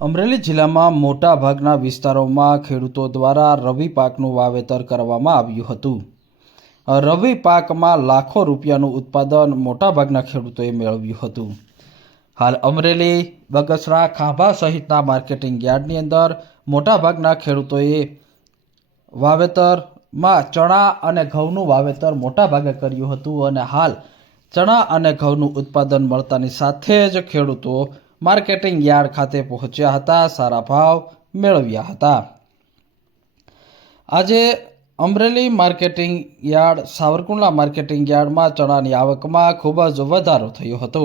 અમરેલી જિલ્લામાં મોટા ભાગના વિસ્તારોમાં ખેડૂતો દ્વારા રવિ પાકનું વાવેતર કરવામાં આવ્યું હતું. રવિ પાકમાં લાખો રૂપિયાનું ઉત્પાદન મોટાભાગના ખેડૂતોએ મેળવ્યું હતું. હાલ અમરેલી, બગસરા, ખાંભા સહિતના માર્કેટિંગ યાર્ડની અંદર મોટાભાગના ખેડૂતોએ વાવેતરમાં ચણા અને ઘઉંનું વાવેતર મોટાભાગે કર્યું હતું અને હાલ ચણા અને ઘઉંનું ઉત્પાદન મળતાની સાથે જ ખેડૂતો માર્કેટિંગ યાર્ડ ખાતે પહોંચ્યા હતા, સારા ભાવ મેળવ્યા હતા. આજે Amreli marketing yard, Savarkundla marketing યાર્ડમાં ચણાની આવકમાં ખૂબ જ વધારો થયો હતો.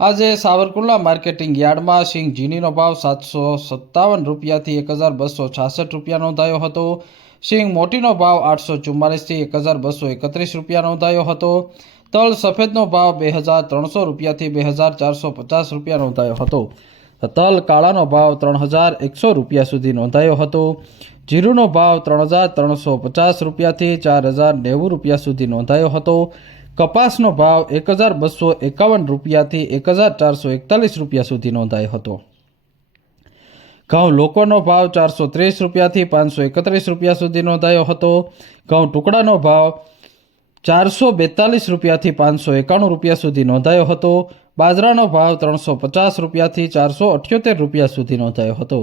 આજે સાવરકુંડલા માર્કેટિંગ યાર્ડમાં સિંગ ઝીણીનો ભાવ 757 રૂપિયાથી 1266 રૂપિયા નોંધાયો હતો. સિંગ મોટીનો ભાવ 844થી 1231 રૂપિયા નોંધાયો હતો. તલ સફેદનો ભાવ 2300 રૂપિયાથી 2450 રૂપિયા નોંધાયો હતો. તલ કાળાનો ભાવ 3100 રૂપિયા સુધી નોંધાયો હતો. જીરુનો ભાવ 3350 રૂપિયાથી 4090 રૂપિયા સુધી નોંધાયો હતો. કપાસનો ભાવ 1251 રૂપિયાથી 1441 રૂપિયા સુધી નોંધાયો હતો. ઘઉં લોકોનો ભાવ 430 રૂપિયાથી 531 રૂપિયા સુધી નોંધાયો હતો. ઘઉં ટુકડાનો ભાવ 442 રૂપિયાથી 591 રૂપિયા સુધી નોંધાયો હતો. બાજરાનો ભાવ 350 રૂપિયાથી 478 રૂપિયા સુધી નોંધાયો હતો.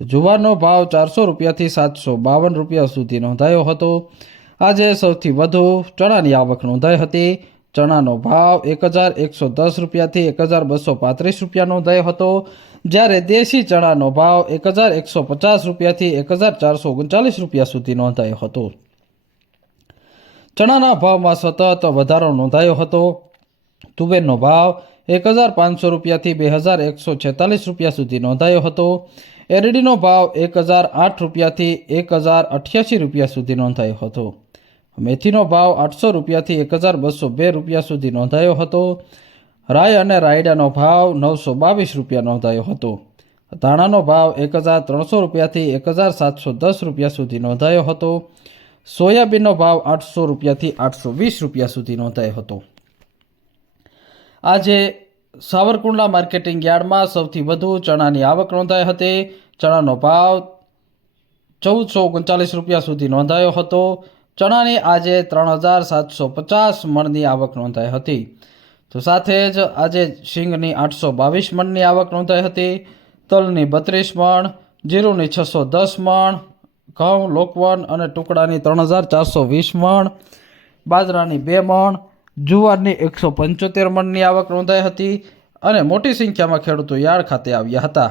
જુવારનો ભાવ 400 રૂપિયાથી 752 રૂપિયા સુધી નોંધાયો હતો. આજે સૌથી વધુ ચણાની આવક નોંધાઈ હતી. ચણાનો ભાવ 1110 રૂપિયાથી 1235 રૂપિયા નોંધાયો હતો. જ્યારે દેશી ચણાનો ભાવ 1150 રૂપિયાથી 1439 રૂપિયા સુધી નોંધાયો હતો. ચણાના ભાવમાં સતત વધારો નોંધાયો હતો. તુવેરનો ભાવ 1500 રૂપિયાથી 2146 રૂપિયા સુધી નોંધાયો હતો. એરડીનો ભાવ 1008 રૂપિયાથી 1088 રૂપિયા સુધી નોંધાયો હતો. મેથીનો ભાવ 800 રૂપિયાથી 1202 રૂપિયા સુધી નોંધાયો હતો. રાઈ અને રાયડાનો ભાવ 922 રૂપિયા નોંધાયો હતો. ધાણાનો ભાવ 1300 રૂપિયાથી 1710 રૂપિયા સુધી નોંધાયો હતો. સોયાબીનનો ભાવ 800 રૂપિયાથી 820 રૂપિયા સુધી નોંધાયો હતો. આજે સાવરકુંડલા માર્કેટિંગ યાર્ડમાં સૌથી વધુ ચણાની આવક નોંધાઈ હતી. ચણાનો ભાવ 1439 રૂપિયા સુધી નોંધાયો હતો. ચણાની આજે 3750 મણની આવક નોંધાઈ હતી. તો સાથે જ આજે શીંગની 822 મણની આવક નોંધાઈ હતી. તલની 32 મણ, જીરુની 610 મણ, ઘઉં, લોકવન અને ટુકડાની 3420 મણ, બાજરાની 2 મણ, જુવારની 175 મણની આવક નોંધાઈ હતી અને મોટી સંખ્યામાં ખેડૂતો યાર્ડ ખાતે આવ્યા હતા.